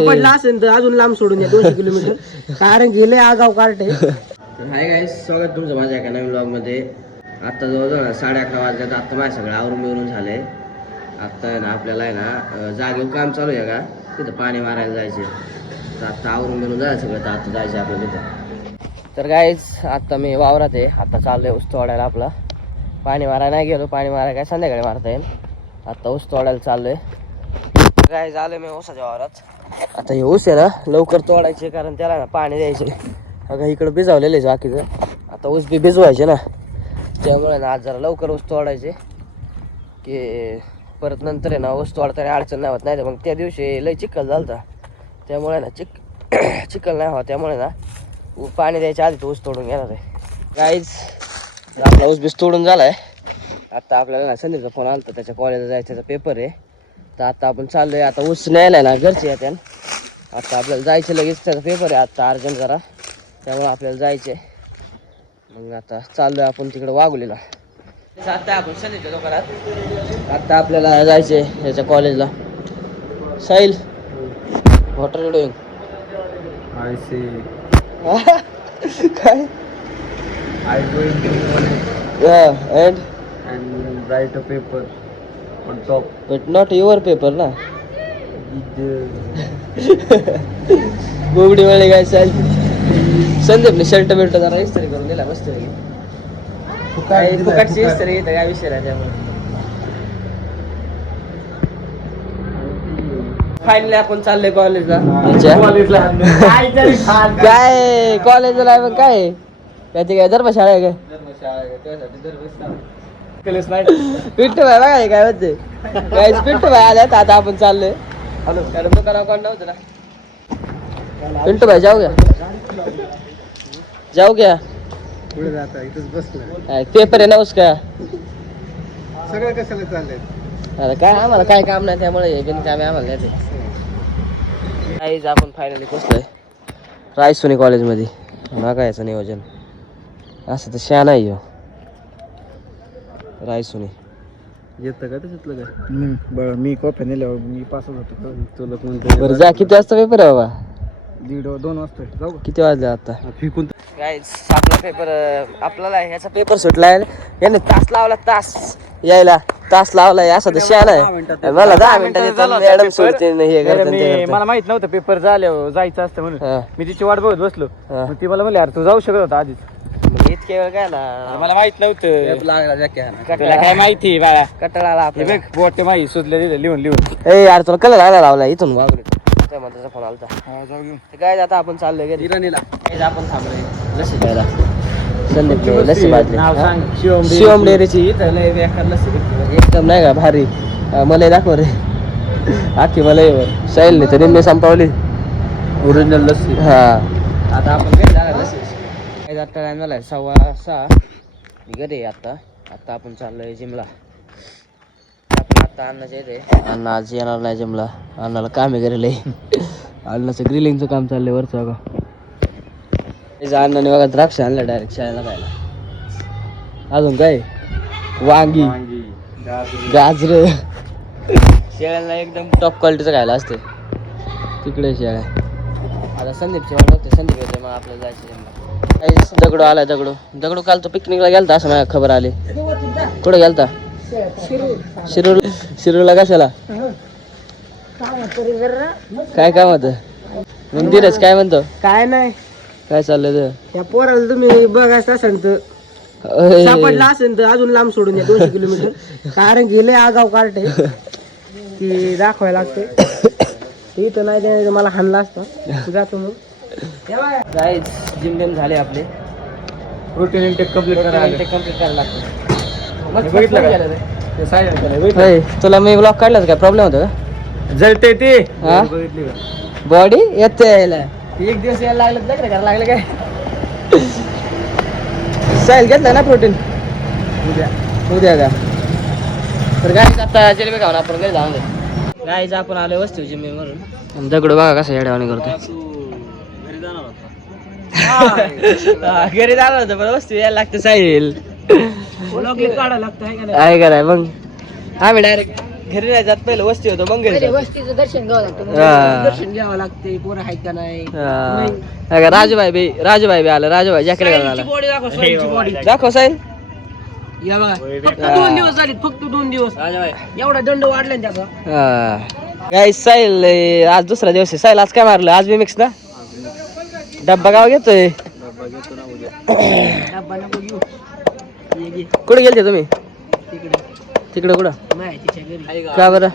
सापडला असेल तर अजून लांब सोडून या 200 किलोमीटर, कारण गेले आगाव कार्ट आहे. हाय गाईस, स्वागत तुमचं माझ्या एका नवीन ब्लॉग मध्ये. आता जवळजवळ 11:30 वाजल्यात. आता माझ्या सगळं आवरून बिवरून झालंय. आता आहे ना आपल्याला आहे ना जागेवर काम चालू आहे का तिथं पाणी मारायला जायचे. तर आता आवरून बिरून जायचं सगळं. तर आता जायचं आपल्याला तिथं. तर गाईज आता मी वावरात आहे. आता चाललोय ऊस तोडायला आपला. पाणी मारायला नाही गेलो, पाणी मारायला काय संध्याकाळी मारता येईल. आता ऊस तोडायला चाललोय. काय झालं मी ऊसाच्या वावरात. आता हे ऊस आहे ना लवकर तोडायचे, कारण त्याला ना पाणी द्यायचे. अगं इकडं भिजवलेलं आहे बाकीचं. आता ऊस बी भिजवायचे ना, त्यामुळे ना आज जरा लवकर ऊस तोडायचे की परत नंतर आहे ना ऊस तोडताना अडचण नाही होत. नाही तर मग त्या दिवशी लय चिखल झाला, त्यामुळे ना चिखल नाही होत. त्यामुळे ना पाणी द्यायच्या आधी ऊस तोडून घेणार आहे. काहीच आपला ऊस बीस तोडून झाला आहे. आता आपल्याला ना संदीपचा फोन आला होता, त्याच्या कॉलेजला जायचं, त्याचा पेपर आहे. तर आता आपण चाललोय. आता ऊस न्यायला ना घरचे येत्या. आता आपल्याला जायचं लगेच, त्याचा पेपर आहे आता अर्जंट जरा, त्यामुळे आपल्याला जायचे. मग आता चाललोय आपण तिकडे वाघोलीला. आता आपण संदीपच्या दुकानात. आता आपल्याला जायचे याच्या कॉलेजला. Sahil, what are you doing? I see. काय? I going to college and write a paper on top. But not your paper ना. बुबडी वाले काय साहिल. संदीपने शर्ट बिर्ट जरा इस्त्री करून दिला मस्त. फुकटची इस्त्री इथं काय विषय नाही. त्यामुळे फायनली आपण चाललोय कॉलेजला. काय कॉलेजला आहे मग काय त्याची काय धर्मशाळा आहे काय? पिट्टू भाई बघा काय म्हणते. काय पिट्टू भाई आल्यात. आता आपण चाललोय. कारण दुकानावर कोण नव्हतं ना. पिंटू भाई जाऊ घ्या, जाऊ घ्या. पुढे जाता इथंच बसलं. पेपर आहे ना उसका. सगळं कशाला चाललंय? अरे काय आम्हाला काय काम नाही, त्यामुळे बिनकामी आम्हाला नाही ते. काहीच आपण फायनली पोचलोय रायसोनी कॉलेजमध्ये. बघा याचं नियोजन असं तर शहा नाही हो. रायसोनी येतं का त्याच्यातलं काय? मी कॉफी नेल्यावर मी पासच होतो. तुला कोणतं बरं जा. किती वाजता पेपर आहे बाबा? 1:30-2 वाजता जाऊ. किती वाजले आता? फिकून गाईज आपला पेपर, आपल्याला ह्याचा पेपर सुटलाय. याने तास लावला, तास यायला तास लावलाय. असं तर शहा नाही. मला 10 मिनिटात मॅडम सोडते हे करते. मला माहित नव्हतं पेपर झाल्यावर जायचं असतं म्हणून मी तिची वाट बघत बसलो. मग ती मला म्हणली यार तू जाऊ शकत होता आधीच. इतके वेळ काय ना मला माहित नव्हतं. लागला तुला काय माहिती बाळा? कटाळा आला आपल्याला. बघ बोट माहिती सुचले तिथे लिहून लिहून. ए यार तुला कलर आला लावला इथून वागले. त्याचा फोन आलता. जाऊ घेऊन काय आता आपण चाललोय घरी. इराणीला आपण थांबलोय लस्सी प्यायला. संदीप लस्सी नाव सांग. शिवम डेअरीची. इथं लय बेकार लस्सी एकदम नाही का भारी. मला दाखव रे आखी मला साहिलने तर निम्मे संपवली ओरिजिनल लस्सी. हा आता आपण काय जाणार लस्सी. आता टाइम झालाय 6:15. मी घरी आता. आता आपण चाललोय जिमला. आपण आता अण्णाच्या इथे. अण्णा आज येणार नाही जिमला. अण्णाला काम आहे घरी लय. अण्णाचं ग्रिलिंगचं काम चाललंय वरचं बघा. अण्णाने बघा द्राक्ष आणलं डायरेक्ट शाळेला खायला. अजून काय वांगी गाजर. शेळ्यांना एकदम टॉप क्वालिटीचं खायला असते तिकडे शेळ्या. आता संदीपची वाट बघते. संदीप येते मग आपल्याला जायचं. दगडू आलाय. दगडू काल तो पिकनिकला गेलता असं मला खबर आली. कुठं गेलता? शिरूरला. कशाला? काय काम होतं? मग धीरज काय म्हणतो? काय नाही. काय चाललंय त्या पोराला तुम्ही बघायचं असेल तर सापडला असेल तर अजून लांब सोडून या 200 किलोमीटर, कारण गेले आगाव कार्ट आहे ती दाखवायला लागते. ते इथं नाही देणार मला हाणला असता. जातो मग. जिम बिम झाले आपले. प्रोटीन इंटेक कम्प्लीट करायला लागतं. तुला मी ब्लॉक काढलाच काय प्रॉब्लेम होता का? जळते ते बॉडी येते यायला. एक दिवस यायला लागलं तर करायला लागलं काय? साहिल घेतला ना प्रोटीन उद्या का? तर गाईच आता जिलेबी खाऊन आपण घरी जाणार. गाईच आपण आलोय वस्तू जिम्मी म्हणून. दगड बघा कसं येड्यावानी करतो. घरी जाणार होतं पण वस्तू यायला लागतं. साहिल काढायला लागतं आहे का नाही? मग आम्ही डायरेक्ट घरी नाही जात पहिलं वस्ती होतो मग घरी जातो. वस्तीचं दर्शन घ्यावं लागतं हा. दर्शन घ्यावं लागते पोरं आहेत का नाही राजूभाई बी आलं राजूभाई जॅकेट घालून आला बॉडी दाखव साईलची बॉडी दाखव साईल या बघा फक्त 2 दिवस झाले फक्त 2 दिवस एवढा दंड वाढला ना त्याचा काय साईल आज दुसरा दिवस आहे साईल आज काय मारलं आज बी मिक्स ना डब्बा गाव घेतोय डब्बा नको घेऊ ये घे. कुठे गेलते तुम्ही तिकडे तिकडे कुठं नाही तिच्या घरी का बरं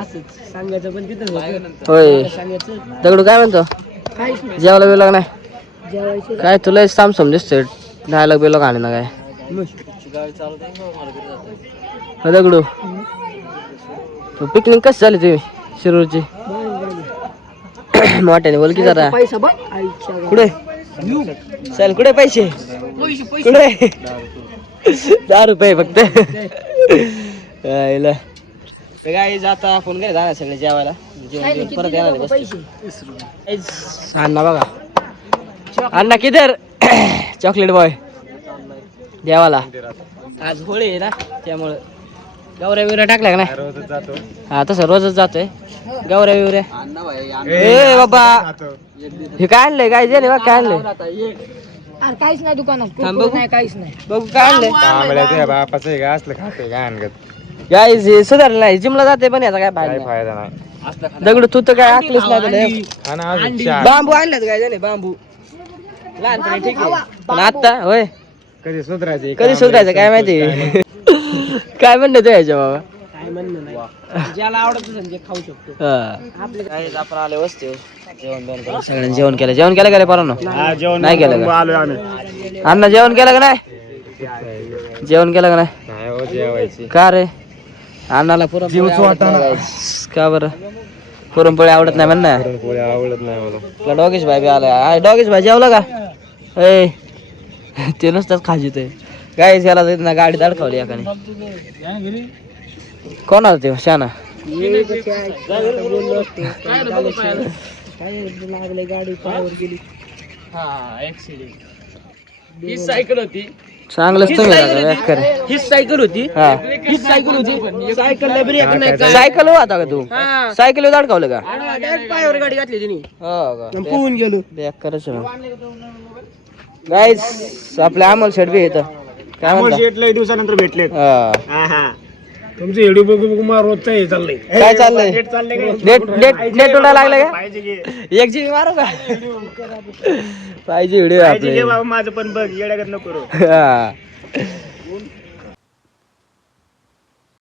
असंच सांगायचं पण तिथंच होतं. होय सांगायचं दगडू काय म्हणतो काहीच नाही जेवायला बिवला नाही जेवायचं काय तुला सामसम दिसतोय डायलॉग बिलॉग आले ना काय हो दगडू पिकनिक कशी झाली तुम्ही शिरूरची मोठ्याने बोल की जरा पैसा बघ आईच्या गावात. कुठे चल कुठे पैसे पैसे पैसे कुठे 10 रुपये फक्त आईला. तर काय जाता फोन काय जाणार सगळे जेवायला जेवण किती परत येणार आहे दिले बस. पैसे अण्णा बघा अण्णा किधर चॉकलेट बॉय देवाला आज होळी आहे ना त्यामुळं गौऱ्या बिवऱ्या टाकल्या का नाही हा तसं रोजच जातोय गौऱ्या बिवऱ्या ए बाबा हे काय आणलंय काय जे काय आणलंय अरे काहीच नाही दुकानात थांब कुरकुरे बघू. नाही काहीच नाही बघू काय आणलंय बापाचं काय असलं खाते काय आणत गाईज हे सुधारलं नाही जिमला जाते पण याचा काय फायदा फायदा नाही नाही. दगड तू तर काय आखलीच नाही तुला. आणि अजून चहा. बांबू आणल्यात काय झाले बांबू लहानपणी ठीक आहे पण आता होय कधी सुधरायचे कधी सुधारायचं काय माहिती काय म्हणणं तू याच्या बाबा काय म्हणणं नाही ज्याला आवडत असेल ते खाऊ शकतो काय आपण आले वस्ती जेवण बिवण केलं सगळ्यांनी जेवण केलं का रे पोरांनो नाही केलं का आलोय आम्ही अण्णा जेवण केलं का नाही जेवण केलं का नाही जेवायची का रे अण्णाला पुरणपोळी आवडत नाही. का बरं पुरणपोळी आवडत नाही म्हण ना पोळी आवडत नाही मला तुला डॉगेश भाई बी आलाय डॉगेश भाई जेवलं का ए ते नुसतंच खाजीत आहे काय याला ना गाडी अडकवली एकाने कोण होता ते शाना लागले गाडी पायावर गेली ही सायकल होती चांगलंच तुम्ही ही सायकल होती हा ही सायकल होती सायकल ब्रेक नाही काय सायकल होता का तू सायकल अडकवलं का डायरेक्ट पायावर गाडी घातली तिने हो का पोहून गेलो बेकारच गाईज आपल्या अमोल शेट बी येतं काय म्हणता लय दिवसानंतर भेटले हा. तुमचं व्हिडिओ बघू मार रोजचं हे चाललंय काय चाललंय नेट उडायला लागलं का पाहिजे घे 1 GB मारू का पाहिजे व्हिडिओ आपले बाबा माझं पण बघ येड्यागत नको करू हा